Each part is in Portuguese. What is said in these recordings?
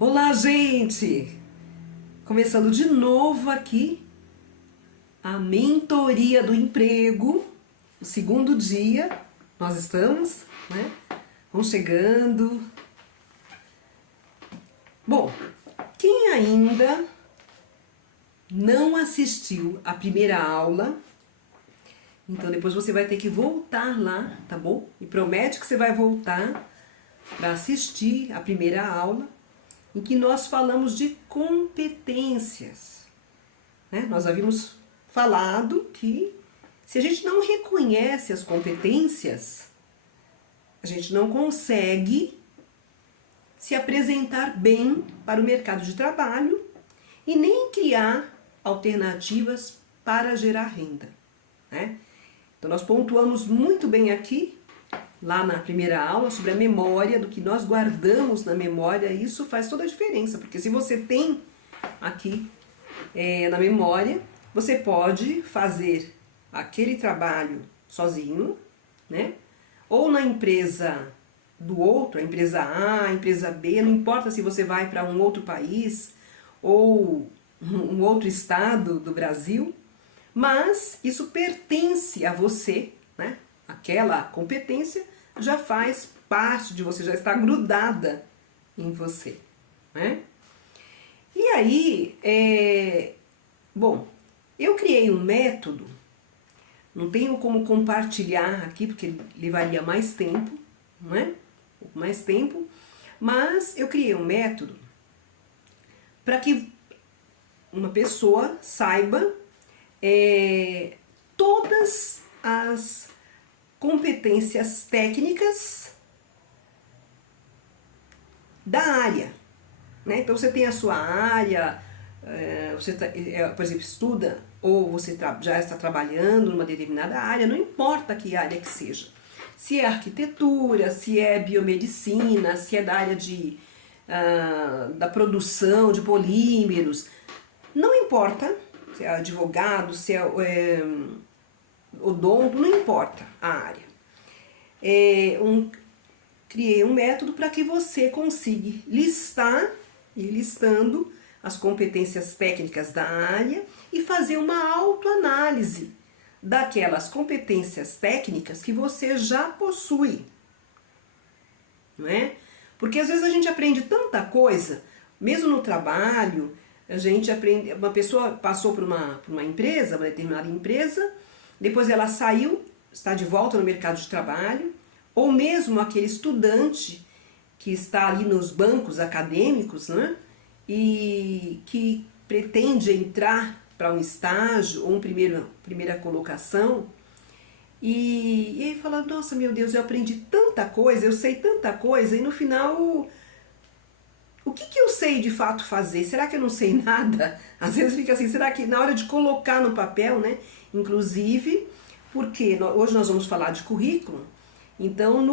Olá, gente! Começando de novo aqui a mentoria do emprego, o segundo dia, nós estamos, né? Vamos chegando. Bom, quem ainda não assistiu a primeira aula, então depois você vai ter que voltar lá, tá bom? E promete que você vai voltar para assistir a primeira aula, em que nós falamos de competências, né? Nós havíamos falado que se a gente não reconhece as competências, a gente não consegue se apresentar bem para o mercado de trabalho e nem criar alternativas para gerar renda, né? Então nós pontuamos muito bem aqui, lá na primeira aula, sobre a memória, do que nós guardamos na memória. Isso faz toda a diferença, porque se você tem aqui na memória, você pode fazer aquele trabalho sozinho, né? Ou na empresa do outro, a empresa A, a empresa B, não importa se você vai para um outro país ou um outro estado do Brasil, mas isso pertence a você, né? Aquela competência já faz parte de você, já está grudada em você, né? E aí, bom, eu criei um método, não tenho como compartilhar aqui porque levaria mais tempo, não é? Mais tempo, mas eu criei um método para que uma pessoa saiba todas as competências técnicas da área, né? Então você tem a sua área, você por exemplo, estuda ou você já está trabalhando numa determinada área, não importa que área que seja. Se é arquitetura, se é biomedicina, se é da área da produção de polímeros, não importa se é advogado, se é odonto, não importa a área. Criei um método para que você consiga listar, ir listando as competências técnicas da área e fazer uma autoanálise daquelas competências técnicas que você já possui, não é? Porque às vezes a gente aprende tanta coisa, mesmo no trabalho, a gente aprende, uma pessoa passou por uma empresa, uma determinada empresa, depois ela saiu, está de volta no mercado de trabalho, ou mesmo aquele estudante que está ali nos bancos acadêmicos, né? E que pretende entrar para um estágio ou primeira colocação, e aí fala, nossa, meu Deus, eu aprendi tanta coisa, eu sei tanta coisa, e no final, o que eu sei de fato fazer? Será que eu não sei nada? Às vezes fica assim, será que na hora de colocar no papel, né? Inclusive, porque hoje nós vamos falar de currículo, então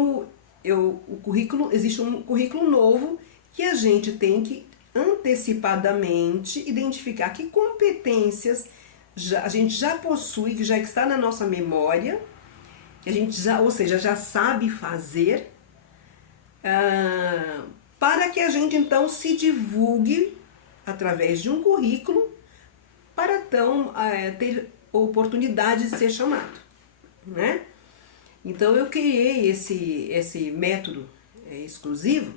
o currículo, existe um currículo novo que a gente tem que antecipadamente identificar que competências a gente já possui, que já está na nossa memória, que a gente já, ou seja, já sabe fazer, para que a gente então se divulgue através de um currículo para então ter oportunidade de ser chamado, né? Então eu criei esse método exclusivo,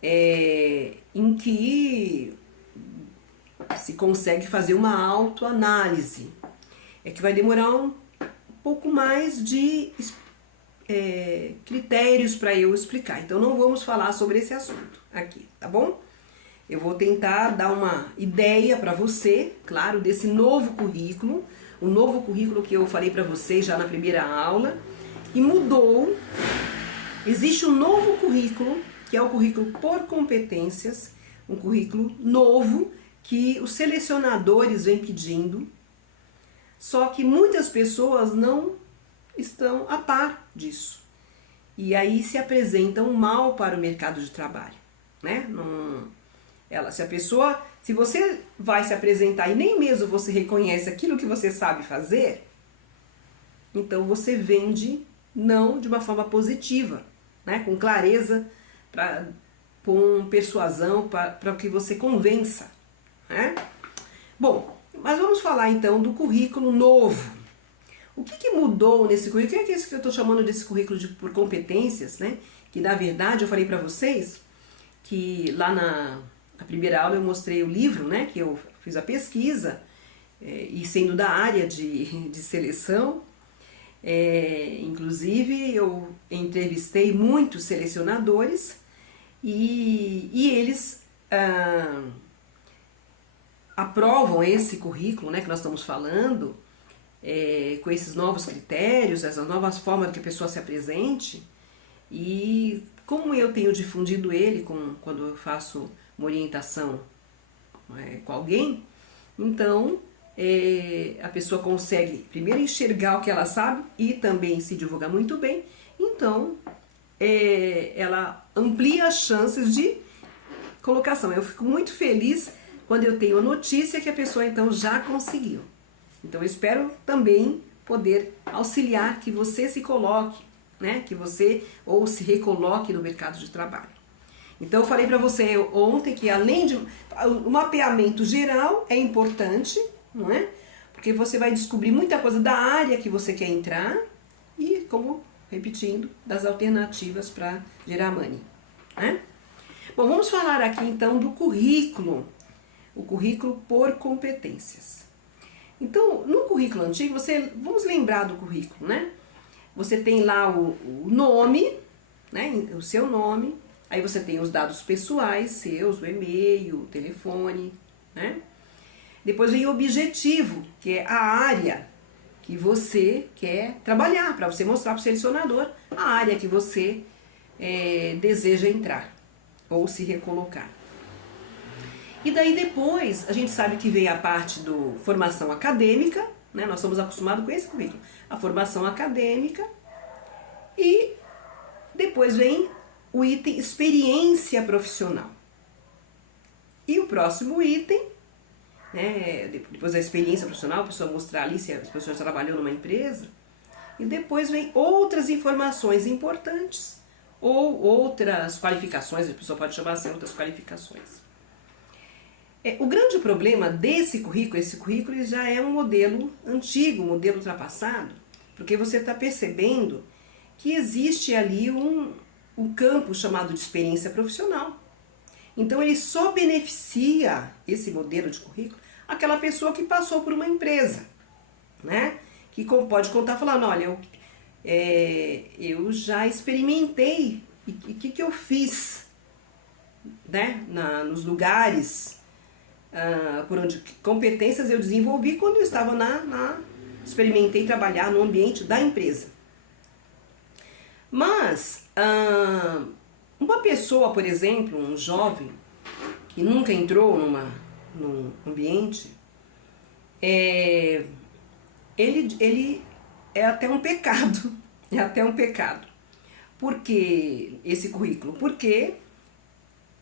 em que se consegue fazer uma autoanálise. É que vai demorar um pouco mais de critérios para eu explicar. Então não vamos falar sobre esse assunto aqui, tá bom? Eu vou tentar dar uma ideia para você, claro, desse novo currículo, o novo currículo que eu falei para vocês já na primeira aula, e mudou. Existe um novo currículo, que é o currículo por competências, um currículo novo que os selecionadores vêm pedindo, só que muitas pessoas não estão a par disso. E aí se apresentam mal para o mercado de trabalho, né? Se você vai se apresentar e nem mesmo você reconhece aquilo que você sabe fazer, então você vende não de uma forma positiva, né? Com clareza, para com persuasão para que você convença, né? Bom, mas vamos falar então do currículo novo. O que mudou nesse currículo? O que é isso que eu estou chamando desse currículo por competências, né? Que na verdade eu falei para vocês que lá na primeira aula eu mostrei o livro, né? Que eu fiz a pesquisa, e sendo da área de seleção, inclusive eu entrevistei muitos selecionadores e eles aprovam esse currículo, né, que nós estamos falando, com esses novos critérios, essas novas formas que a pessoa se apresente. E como eu tenho difundido ele quando eu faço uma orientação com alguém, então a pessoa consegue primeiro enxergar o que ela sabe e também se divulgar muito bem. Então ela amplia as chances de colocação. Eu fico muito feliz quando eu tenho a notícia que a pessoa então já conseguiu. Então eu espero também poder auxiliar que você se coloque, né? Que você ou se recoloque no mercado de trabalho. Então eu falei para você ontem que além de o mapeamento geral é importante, não é? Porque você vai descobrir muita coisa da área que você quer entrar e, como repetindo, das alternativas para gerar money, né? Bom, vamos falar aqui então do currículo, o currículo por competências. Então, no currículo antigo, vamos lembrar do currículo, né? Você tem lá o nome, né? O seu nome, aí você tem os dados pessoais seus, o e-mail, o telefone, né? Depois vem o objetivo, que é a área que você quer trabalhar, para você mostrar para o selecionador a área que você deseja entrar ou se recolocar. E daí depois, a gente sabe que vem a parte do formação acadêmica, né? Nós estamos acostumados com esse currículo, a formação acadêmica, e depois vem o item experiência profissional. E o próximo item, né, depois da experiência profissional, a pessoa mostrar ali se a pessoa já trabalhou numa empresa, e depois vem outras informações importantes, ou outras qualificações, a pessoa pode chamar assim, outras qualificações. O grande problema desse currículo, esse currículo já é um modelo antigo, um modelo ultrapassado, porque você está percebendo que existe ali um campo chamado de experiência profissional. Então ele só beneficia, esse modelo de currículo, aquela pessoa que passou por uma empresa, né? Que pode contar falando, olha, eu já experimentei, e o que eu fiz, né? Nos lugares por onde competências eu desenvolvi quando eu estava experimentei trabalhar no ambiente da empresa. Mas uma pessoa, por exemplo, um jovem que nunca entrou num ambiente, ele é até um pecado, é até um pecado. Por que esse currículo? Porque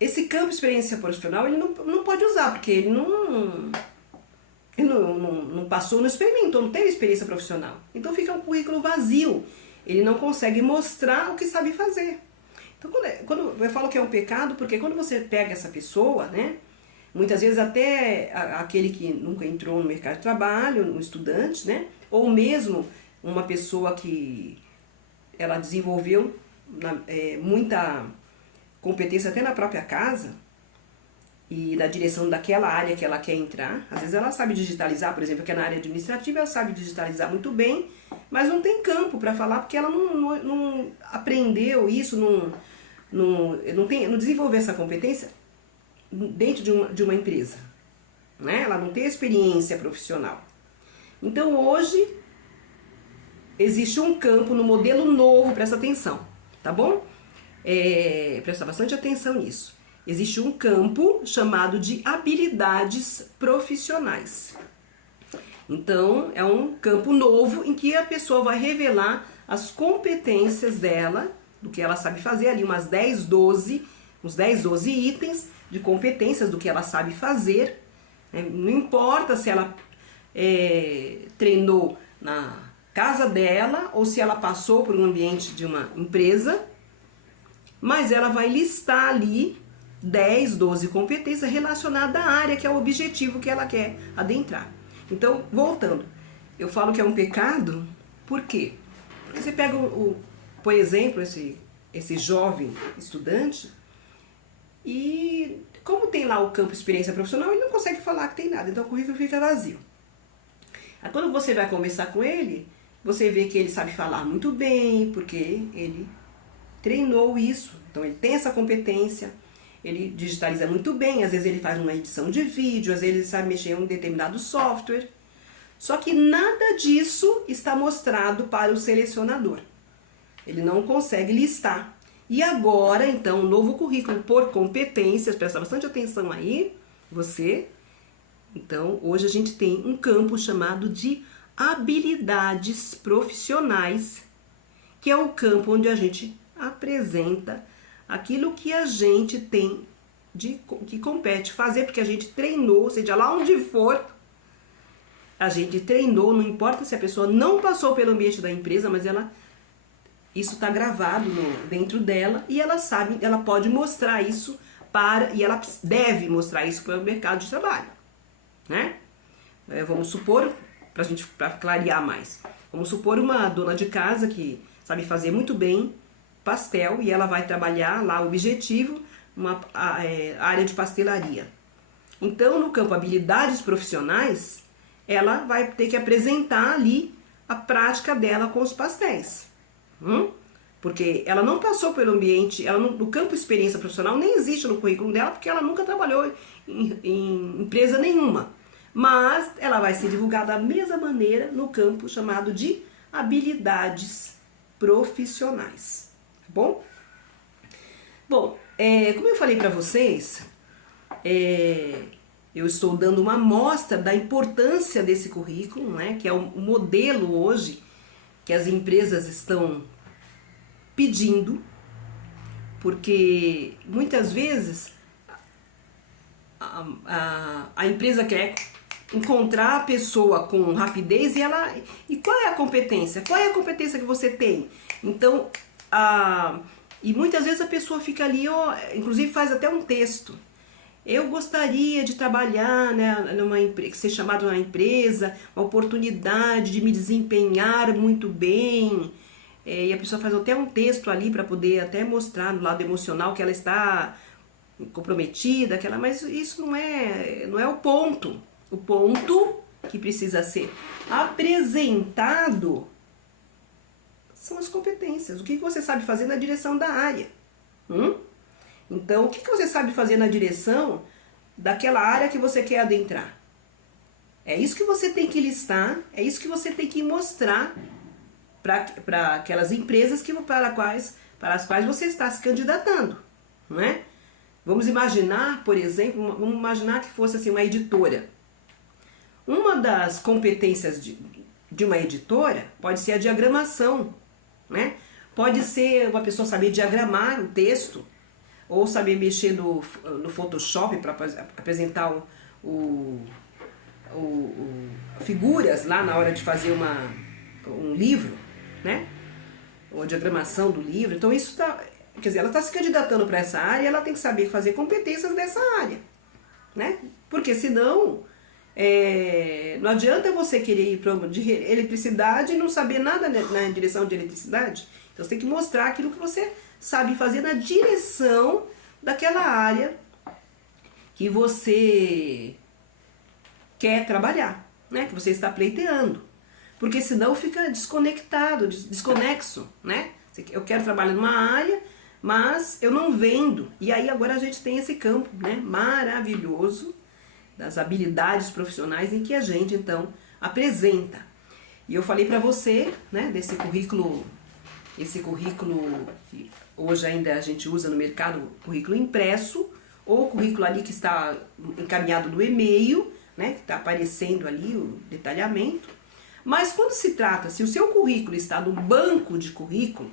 esse campo de experiência profissional ele não pode usar, porque ele não passou, não experimentou, não teve experiência profissional. Então fica um currículo vazio, ele não consegue mostrar o que sabe fazer. Então quando eu falo que é um pecado, porque quando você pega essa pessoa, né, muitas vezes até aquele que nunca entrou no mercado de trabalho, um estudante, né, ou mesmo uma pessoa que ela desenvolveu muita competência até na própria casa e na direção daquela área que ela quer entrar. Às vezes ela sabe digitalizar, por exemplo, que é na área administrativa, ela sabe digitalizar muito bem, mas não tem campo para falar porque ela não aprendeu isso, não desenvolveu essa competência dentro de uma empresa, né? Ela não tem experiência profissional. Então hoje existe um campo no modelo novo, presta atenção, tá bom? Presta bastante atenção nisso. Existe um campo chamado de habilidades profissionais. Então, é um campo novo em que a pessoa vai revelar as competências dela, do que ela sabe fazer, ali uns 10, 12 itens de competências do que ela sabe fazer. Não importa se ela treinou na casa dela ou se ela passou por um ambiente de uma empresa, mas ela vai listar ali 10, 12 competências relacionadas à área, que é o objetivo que ela quer adentrar. Então, voltando, eu falo que é um pecado, por quê? Porque você pega, por exemplo, esse jovem estudante, e como tem lá o campo experiência profissional, ele não consegue falar que tem nada, então o currículo fica vazio. Aí quando você vai conversar com ele, você vê que ele sabe falar muito bem, porque ele treinou isso, então ele tem essa competência, ele digitaliza muito bem, às vezes ele faz uma edição de vídeo, às vezes ele sabe mexer em um determinado software. Só que nada disso está mostrado para o selecionador. Ele não consegue listar. E agora, então, o novo currículo por competências, presta bastante atenção aí, você. Então, hoje a gente tem um campo chamado de habilidades profissionais, que é o campo onde a gente apresenta aquilo que a gente tem que compete fazer, porque a gente treinou, seja lá onde for, a gente treinou, não importa se a pessoa não passou pelo ambiente da empresa, mas isso está gravado dentro dela e ela sabe, ela pode mostrar isso e ela deve mostrar isso para o mercado de trabalho, né? Vamos supor, para clarear mais, vamos supor uma dona de casa que sabe fazer muito bem pastel e ela vai trabalhar lá, o objetivo, a área de pastelaria. Então, no campo habilidades profissionais, ela vai ter que apresentar ali a prática dela com os pastéis. Porque ela não passou pelo ambiente, no campo experiência profissional nem existe no currículo dela, porque ela nunca trabalhou em empresa nenhuma. Mas ela vai ser divulgada da mesma maneira no campo chamado de habilidades profissionais. Bom? Bom, como eu falei para vocês, eu estou dando uma amostra da importância desse currículo, né, que é o modelo hoje que as empresas estão pedindo, porque muitas vezes a empresa quer encontrar a pessoa com rapidez e qual é a competência? Qual é a competência que você tem? Então, e muitas vezes a pessoa fica ali, inclusive faz até um texto. Eu gostaria de trabalhar, né, ser chamado numa empresa, uma oportunidade de me desempenhar muito bem. E a pessoa faz até um texto ali para poder até mostrar no lado emocional que ela está comprometida, mas isso não é o ponto. O ponto que precisa ser apresentado são as competências. O que você sabe fazer na direção da área? Então, o que você sabe fazer na direção daquela área que você quer adentrar? É isso que você tem que listar, é isso que você tem que mostrar para aquelas empresas para as quais você está se candidatando, não é? Vamos imaginar, por exemplo, vamos imaginar que fosse assim, uma editora. Uma das competências de uma editora pode ser a diagramação, né? Pode ser uma pessoa saber diagramar o texto, ou saber mexer no Photoshop para apresentar figuras lá na hora de fazer um livro, né? Ou a diagramação do livro. Então isso quer dizer, ela está se candidatando para essa área e ela tem que saber fazer competências dessa área, né? Porque senão não adianta você querer ir para de eletricidade e não saber nada na direção de eletricidade. Então você tem que mostrar aquilo que você sabe fazer na direção daquela área que você quer trabalhar, né? Que você está pleiteando. Porque senão fica desconexo, né? Eu quero trabalhar numa área, mas eu não vendo. E aí agora a gente tem esse campo, né, maravilhoso das habilidades profissionais em que a gente então apresenta. E eu falei para você, né, desse currículo, esse currículo que hoje ainda a gente usa no mercado, currículo impresso, ou o currículo ali que está encaminhado no e-mail, né, que está aparecendo ali o detalhamento. Mas quando se trata, se o seu currículo está no banco de currículo,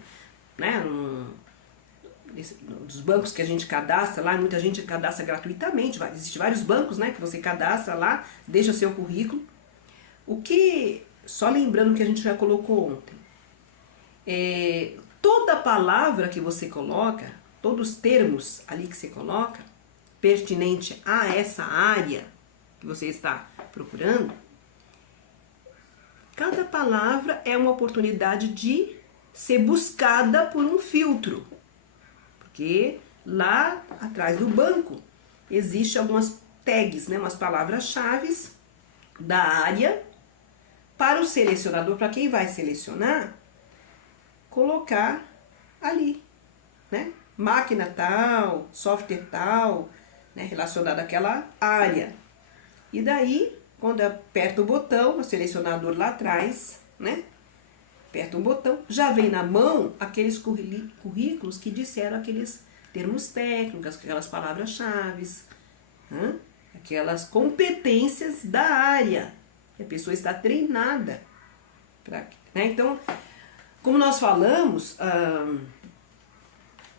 né, dos bancos que a gente cadastra lá, muita gente cadastra gratuitamente, existem vários bancos, né, que você cadastra lá, deixa o seu currículo. Só lembrando que a gente já colocou ontem, toda palavra que você coloca, todos os termos ali que você coloca, pertinente a essa área que você está procurando, cada palavra é uma oportunidade de ser buscada por um filtro. Porque lá atrás do banco existem algumas tags, né, umas palavras-chave da área para o selecionador, para quem vai selecionar, colocar ali, né? Máquina tal, software tal, né, relacionado àquela área. E daí, quando aperta o botão, o selecionador lá atrás, né? Aperta um botão, já vem na mão aqueles currículos que disseram aqueles termos técnicos, aquelas palavras-chave, né? Aquelas competências da área, que a pessoa está treinada para, né? Então, como nós falamos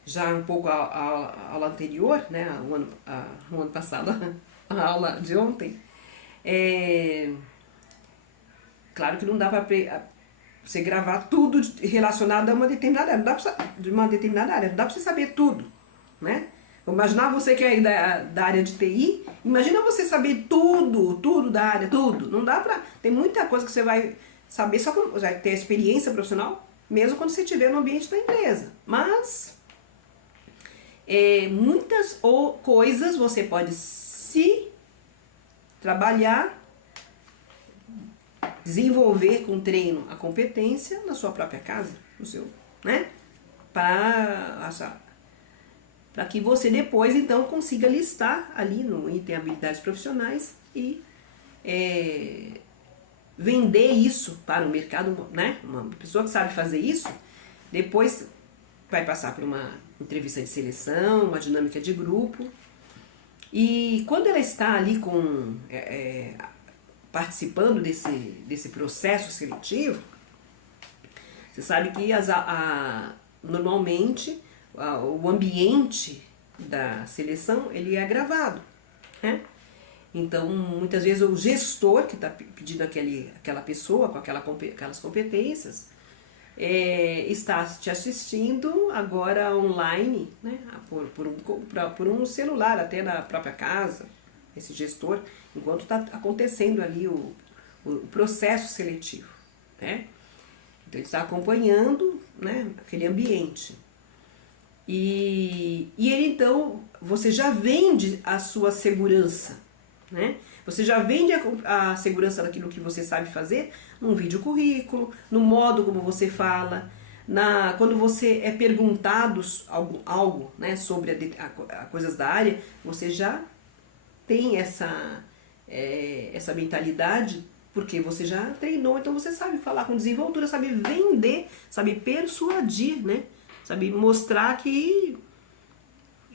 já um pouco a aula anterior, né? O ano passado, a aula de ontem, claro que não dá para você gravar tudo relacionado a uma determinada área, não dá pra você saber tudo, né? Imaginar você que é da área de TI, imagina você saber tudo da área, tudo. Não dá pra... Tem muita coisa que você vai saber, só que vai ter experiência profissional, mesmo quando você estiver no ambiente da empresa. Mas, muitas coisas você pode se trabalhar, desenvolver com treino a competência na sua própria casa, no seu, né? Para que você depois, então, consiga listar ali no item habilidades profissionais e vender isso para o mercado, né? Uma pessoa que sabe fazer isso, depois vai passar por uma entrevista de seleção, uma dinâmica de grupo, e quando ela está ali participando desse processo seletivo, você sabe que normalmente o ambiente da seleção ele é gravado, né? Então, muitas vezes o gestor que está pedindo aquela pessoa com aquelas competências está te assistindo agora online, né? Por um celular, até na própria casa, esse gestor, enquanto está acontecendo ali o processo seletivo, né? Então, ele está acompanhando, né, aquele ambiente. E ele, então, você já vende a sua segurança, né? Você já vende a segurança daquilo que você sabe fazer num vídeo currículo, no modo como você fala, quando você é perguntado algo, né, sobre coisas da área, você já tem essa mentalidade, porque você já treinou, então você sabe falar com desenvoltura, sabe vender, sabe persuadir, né? Sabe mostrar que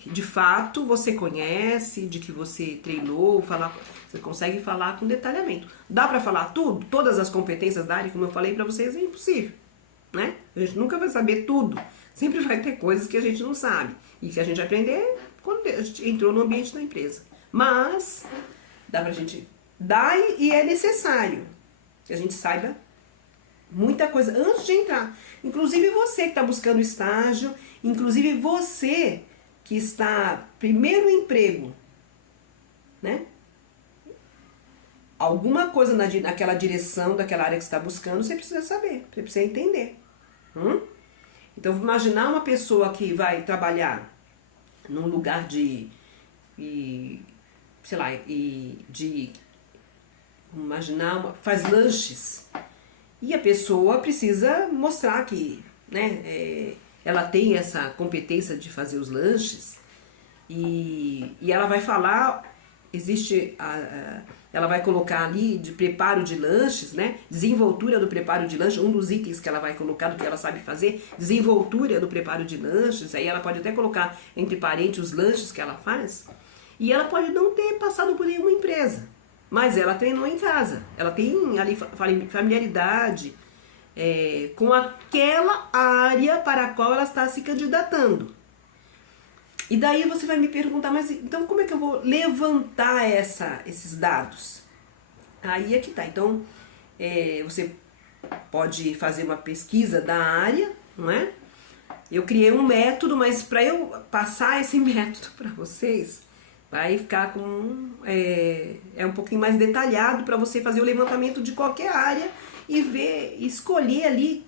de fato você conhece, de que você treinou, você consegue falar com detalhamento. Dá pra falar tudo? Todas as competências da área, como eu falei pra vocês, é impossível, né? A gente nunca vai saber tudo. Sempre vai ter coisas que a gente não sabe e que a gente vai aprender quando a gente entrou no ambiente da empresa. Mas dá pra gente dar e é necessário que a gente saiba muita coisa antes de entrar. Inclusive você que está buscando estágio, inclusive você que está primeiro emprego, né? Alguma coisa naquela direção, daquela área que você está buscando, você precisa saber, você precisa entender. Então, imaginar uma pessoa que vai trabalhar num lugar faz lanches, e a pessoa precisa mostrar que, né, ela tem essa competência de fazer os lanches, e ela vai falar, ela vai colocar ali de preparo de lanches, né, desenvoltura do preparo de lanches, um dos itens que ela vai colocar do que ela sabe fazer, desenvoltura do preparo de lanches, aí ela pode até colocar entre parênteses os lanches que ela faz, e ela pode não ter passado por nenhuma empresa, mas ela treinou em casa, ela tem ali familiaridade com aquela área para a qual ela está se candidatando. E daí você vai me perguntar, mas então como é que eu vou levantar esses dados? Aí é que tá. Então, você pode fazer uma pesquisa da área, não é? Eu criei um método, mas para eu passar esse método para vocês, Vai ficar com um pouquinho mais detalhado para você fazer o levantamento de qualquer área e ver, escolher ali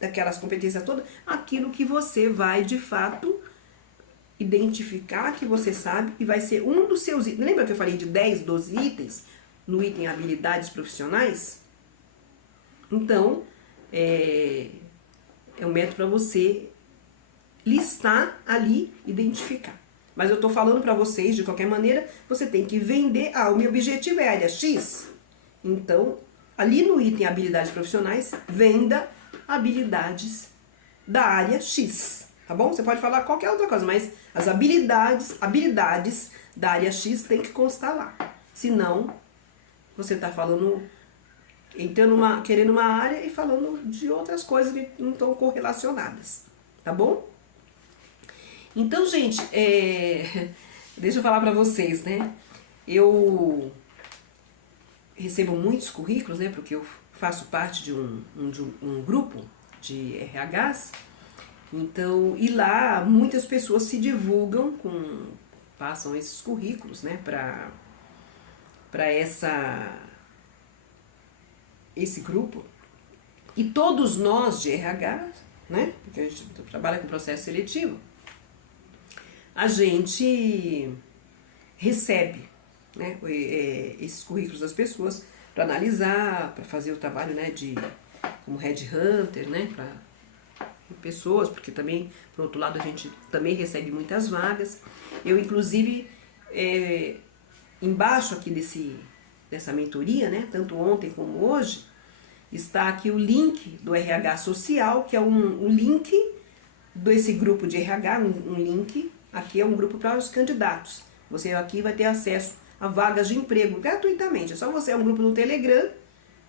daquelas competências todas, aquilo que você vai de fato identificar, que você sabe, e vai ser um dos seus itens. Lembra que eu falei de 10, 12 itens no item habilidades profissionais? Então, é um método para você listar ali, identificar. Mas eu estou falando para vocês, de qualquer maneira, você tem que vender. O meu objetivo é a área X. Então, ali no item habilidades profissionais, venda habilidades da área X. Tá bom? Você pode falar qualquer outra coisa, mas as habilidades da área X tem que constar lá. Senão, você está falando, querendo uma área e falando de outras coisas que não estão correlacionadas. Tá bom? Então, gente, deixa eu falar pra vocês, né? Eu recebo muitos currículos, né? Porque eu faço parte de um grupo de RHs. Então, e lá muitas pessoas se divulgam, passam esses currículos, né? Pra esse grupo. E todos nós de RH, né? Porque a gente trabalha com processo seletivo, a gente recebe, né, esses currículos das pessoas para analisar, para fazer o trabalho, né, como headhunter, né, para pessoas, porque também, por outro lado, a gente também recebe muitas vagas. Eu, inclusive, embaixo aqui dessa mentoria, né, tanto ontem como hoje, está aqui o link do RH Social, que é um link desse grupo de RH, um link. Aqui é um grupo para os candidatos. Você aqui vai ter acesso a vagas de emprego gratuitamente. É só você, é um grupo no Telegram,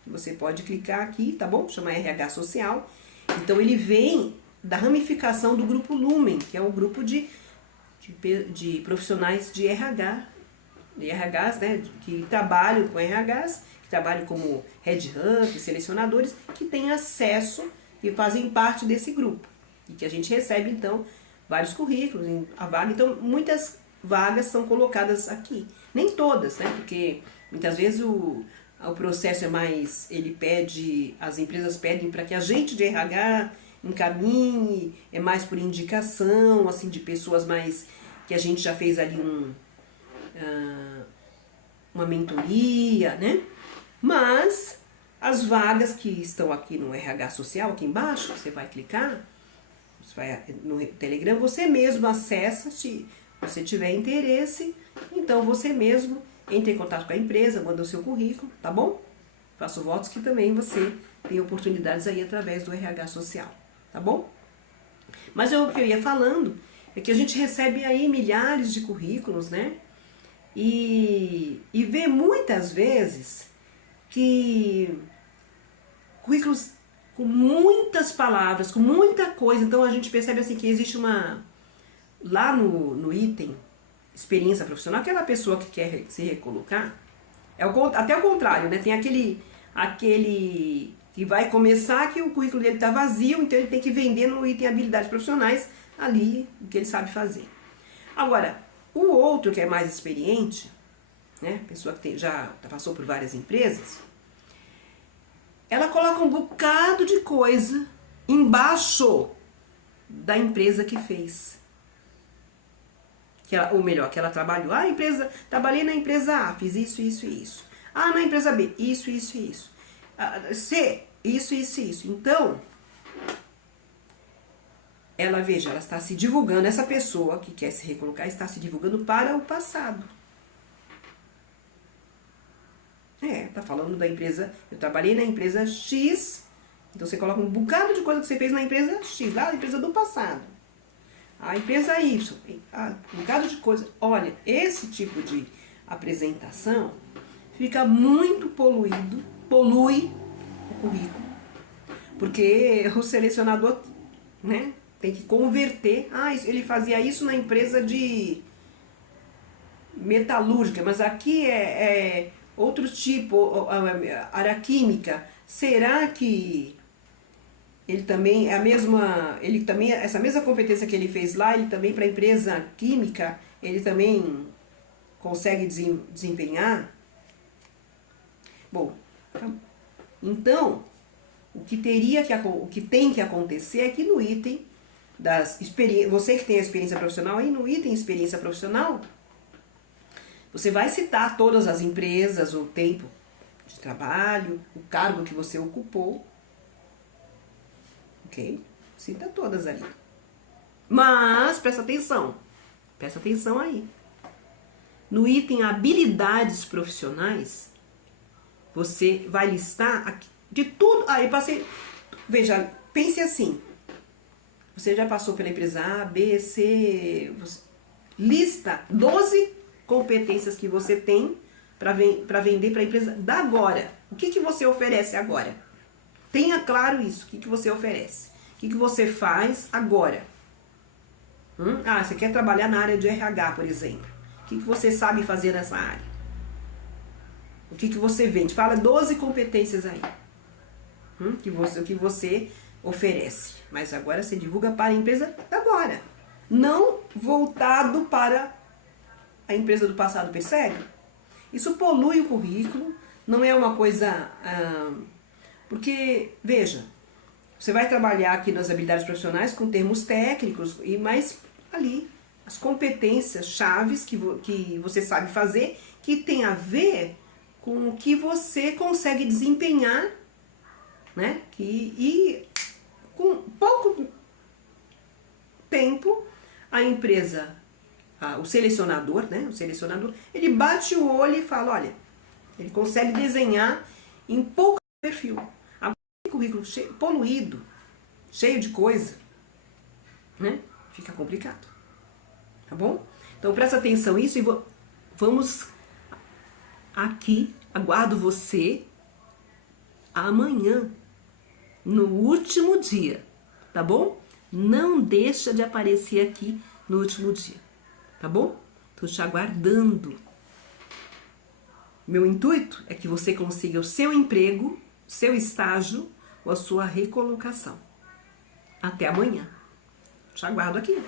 você pode clicar aqui, tá bom? Chama RH Social. Então ele vem da ramificação do grupo Lumen, que é um grupo de profissionais de RHs, né? Que trabalham com RHs, que trabalham como headhunters, selecionadores, que têm acesso e fazem parte desse grupo. E que a gente recebe, então, vários currículos, a vaga. Então, muitas vagas são colocadas aqui. Nem todas, né? Porque muitas vezes o processo é mais... as empresas pedem para que a gente de RH encaminhe, é mais por indicação, assim, de pessoas mais... que a gente já fez ali uma mentoria, né? Mas as vagas que estão aqui no RH Social, aqui embaixo, você vai clicar... Você vai no Telegram, você mesmo acessa, se você tiver interesse, então você mesmo entra em contato com a empresa, manda o seu currículo, tá bom? Faço votos que também você tem oportunidades aí através do RH Social, tá bom? Mas o que eu ia falando é que a gente recebe aí milhares de currículos, né? E vê muitas vezes que currículos com muitas palavras, com muita coisa. Então a gente percebe assim que existe lá no item experiência profissional, aquela pessoa que quer se recolocar, até o contrário, né? Tem aquele que vai começar que o currículo dele está vazio, então ele tem que vender no item habilidades profissionais ali o que ele sabe fazer. Agora, o outro que é mais experiente, né? Pessoa que já passou por várias empresas, ela coloca um bocado de coisa embaixo da empresa que fez. Ou melhor, que ela trabalhou. Trabalhei na empresa A, fiz isso, isso e isso. Na empresa B, isso, isso e isso. C, isso, isso e isso. Então, ela está se divulgando, essa pessoa que quer se recolocar está se divulgando para o passado. Tá falando da empresa, eu trabalhei na empresa X, então você coloca um bocado de coisa que você fez na empresa X, lá na empresa do passado. A empresa Y, um bocado de coisa. Olha, esse tipo de apresentação fica muito polui o currículo, porque o selecionador, né, tem que converter. Ele fazia isso na empresa de metalúrgica, mas aqui é outro tipo, área química. Será que ele também essa mesma competência que ele fez lá, ele também para a empresa química, ele também consegue desempenhar. Bom, então, o que tem que acontecer é que no item das experiências, você que tem a experiência profissional, aí no item experiência profissional, você vai citar todas as empresas, o tempo de trabalho, o cargo que você ocupou, ok? Cita todas ali. Mas, presta atenção aí. No item habilidades profissionais, você vai listar aqui, de tudo. Aí passei. Veja, pense assim. Você já passou pela empresa A, B, C. Lista 12 competências que você tem para vender para a empresa da agora. O que você oferece agora? Tenha claro isso. O que você oferece? O que você faz agora? Você quer trabalhar na área de RH, por exemplo. O que você sabe fazer nessa área? O que você vende? Fala 12 competências aí. O que você oferece. Mas agora você divulga para a empresa agora. Não voltado para a empresa do passado, percebe? Isso polui o currículo. Não é uma coisa... porque, veja, você vai trabalhar aqui nas habilidades profissionais com termos técnicos, mas ali as competências chaves que você sabe fazer, que tem a ver com o que você consegue desempenhar, né? E com pouco tempo a empresa, o selecionador, né? O selecionador, ele bate o olho e fala, olha, ele consegue desenhar em pouco perfil. Agora, currículo poluído, cheio de coisa, né? Fica complicado, tá bom? Então presta atenção nisso e vamos aqui, aguardo você amanhã, no último dia, tá bom? Não deixa de aparecer aqui no último dia, tá bom? Tô te aguardando. Meu intuito é que você consiga o seu emprego, seu estágio ou a sua recolocação. Até amanhã. Te aguardo aqui.